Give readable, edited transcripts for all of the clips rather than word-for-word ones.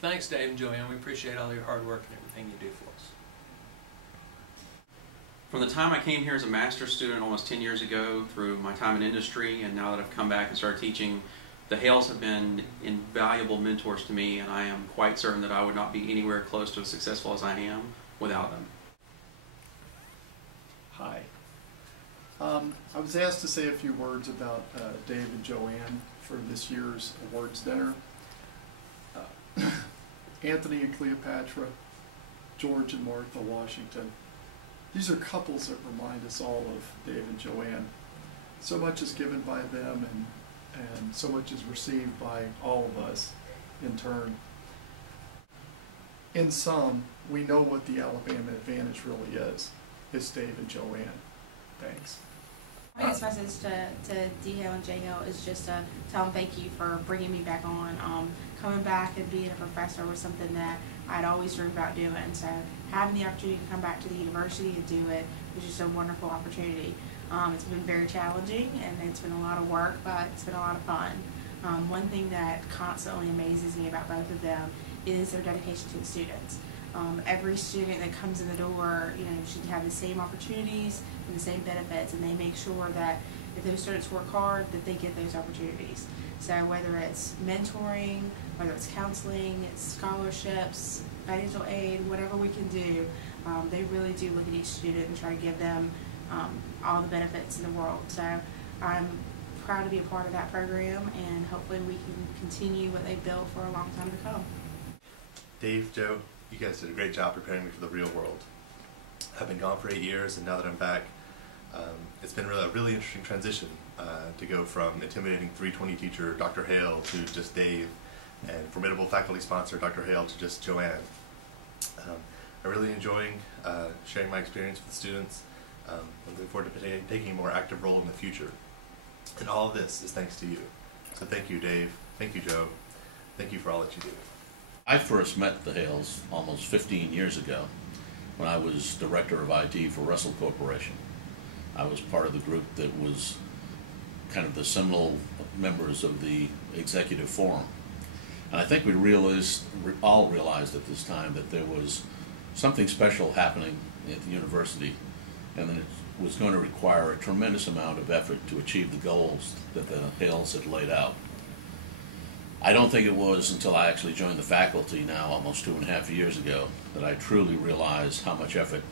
Thanks, Dave and Joanne. We appreciate all your hard work and everything you do for us. From the time I came here as a master's student almost 10 years ago, through my time in industry, and now that I've come back and started teaching, the Hales have been invaluable mentors to me, and I am quite certain that I would not be anywhere close to as successful as I am without them. Hi. I was asked to say a few words about Dave and Joanne for this year's awards dinner. Anthony and Cleopatra, George and Martha Washington. These are couples that remind us all of Dave and Joanne. So much is given by them, and so much is received by all of us in turn. In sum, we know what the Alabama advantage really is. It's Dave and Joanne. Thanks. My biggest message to D. Hale and J. Hale is just to tell them thank you for bringing me back on. Coming back and being a professor was something that I'd always dreamed about doing. So having the opportunity to come back to the university and do it was just a wonderful opportunity. It's been very challenging and it's been a lot of work, but it's been a lot of fun. One thing that constantly amazes me about both of them is their dedication to the students. Every student that comes in the door, should have the same opportunities and the same benefits, and they make sure that if those students work hard, that they get those opportunities. So whether it's mentoring, whether it's counseling, it's scholarships, financial aid, whatever we can do, they really do look at each student and try to give them all the benefits in the world. So I'm proud to be a part of that program, and hopefully we can continue what they've built for a long time to come. Dave, Joe, you guys did a great job preparing me for the real world. I've been gone for 8 years, and now that I'm back, it's been a really interesting transition to go from intimidating 320 teacher Dr. Hale to just Dave, and formidable faculty sponsor Dr. Hale to just Joanne. I'm really enjoying sharing my experience with the students. I'm looking forward to taking a more active role in the future. And all of this is thanks to you. So thank you, Dave. Thank you, Joe. Thank you for all that you do. I first met the Hales almost 15 years ago when I was director of IT for Russell Corporation. I was part of the group that was kind of the seminal members of the executive forum. And I think we all realized at this time that there was something special happening at the university, and that it was going to require a tremendous amount of effort to achieve the goals that the Hales had laid out. I don't think it was until I actually joined the faculty now almost 2.5 years ago that I truly realized how much effort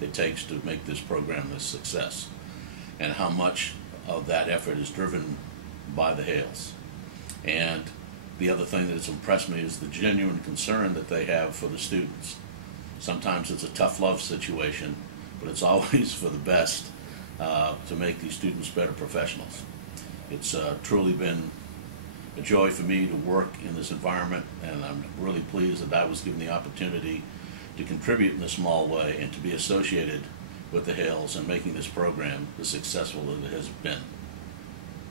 it takes to make this program a success, and how much of that effort is driven by the Hales. And the other thing that has impressed me is the genuine concern that they have for the students. Sometimes it's a tough love situation, but it's always for the best to make these students better professionals. It's truly been a joy for me to work in this environment, and I'm really pleased that I was given the opportunity to contribute in a small way and to be associated with the Hales and making this program as successful as it has been.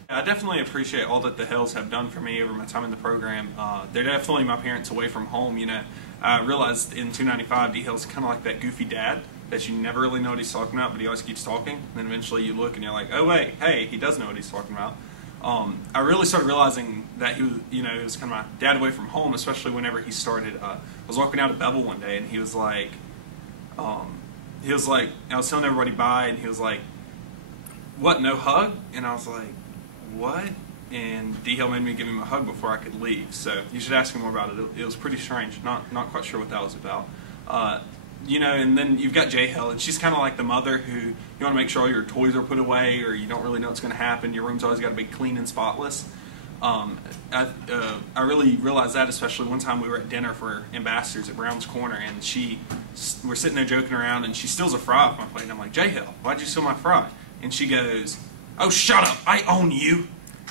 I definitely appreciate all that the Hales have done for me over my time in the program. They're definitely my parents away from home. I realized in 295 D. Hale's kind of like that goofy dad that you never really know what he's talking about, but he always keeps talking. And then eventually you look and you're like, oh wait, hey, he does know what he's talking about. I really started realizing that he was kind of my dad away from home, especially whenever he started. I was walking out of Bevel one day, and he was like, I was telling everybody bye, and he was like, what, no hug? And I was like, what? And D. Hale made me give him a hug before I could leave. So you should ask him more about it. It was pretty strange. Not quite sure what that was about. And then you've got J. Hale, and she's kind of like the mother who you want to make sure all your toys are put away, or you don't really know what's going to happen. Your room's always got to be clean and spotless. I really realized that, especially one time we were at dinner for ambassadors at Brown's Corner, and we're sitting there joking around, and she steals a fry off my plate, and I'm like, J. Hale, why'd you steal my fry? And she goes, oh, shut up, I own you.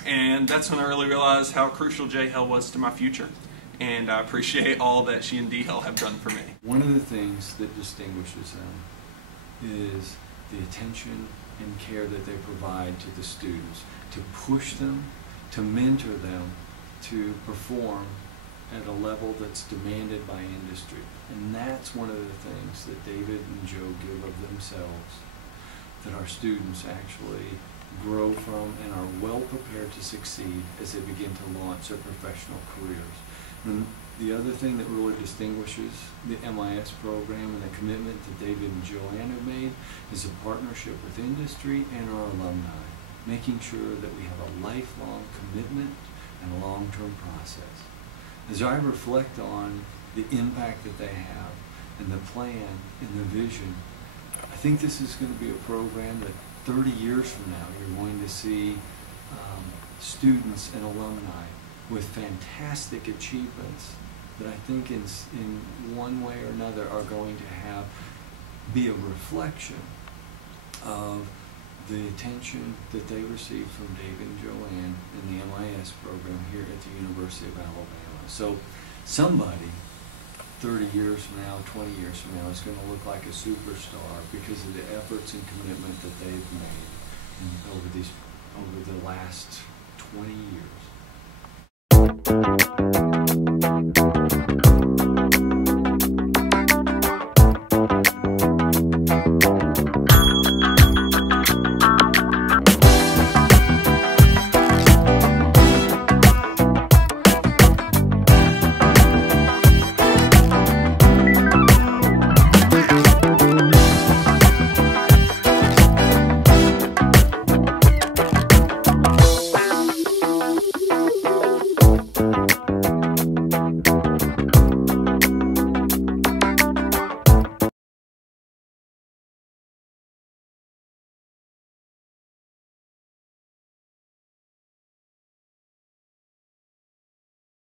And that's when I really realized how crucial J. Hale was to my future. And I appreciate all that she and D. Hale have done for me. One of the things that distinguishes them is the attention and care that they provide to the students, to push them, to mentor them, to perform at a level that's demanded by industry. And that's one of the things that David and Joe give of themselves, that our students actually grow from and are well prepared to succeed as they begin to launch their professional careers. And the other thing that really distinguishes the MIS program and the commitment that David and Joanne have made is a partnership with industry and our alumni, making sure that we have a lifelong commitment and a long-term process. As I reflect on the impact that they have and the plan and the vision, I think this is going to be a program that 30 years from now you're going to see students and alumni with fantastic achievements that I think in one way or another are going to be a reflection of the attention that they received from David and Joanne in the MIS program here at the University of Alabama. So somebody 30 years from now, 20 years from now is going to look like a superstar because of the efforts and commitment that they've made over the last 20 years.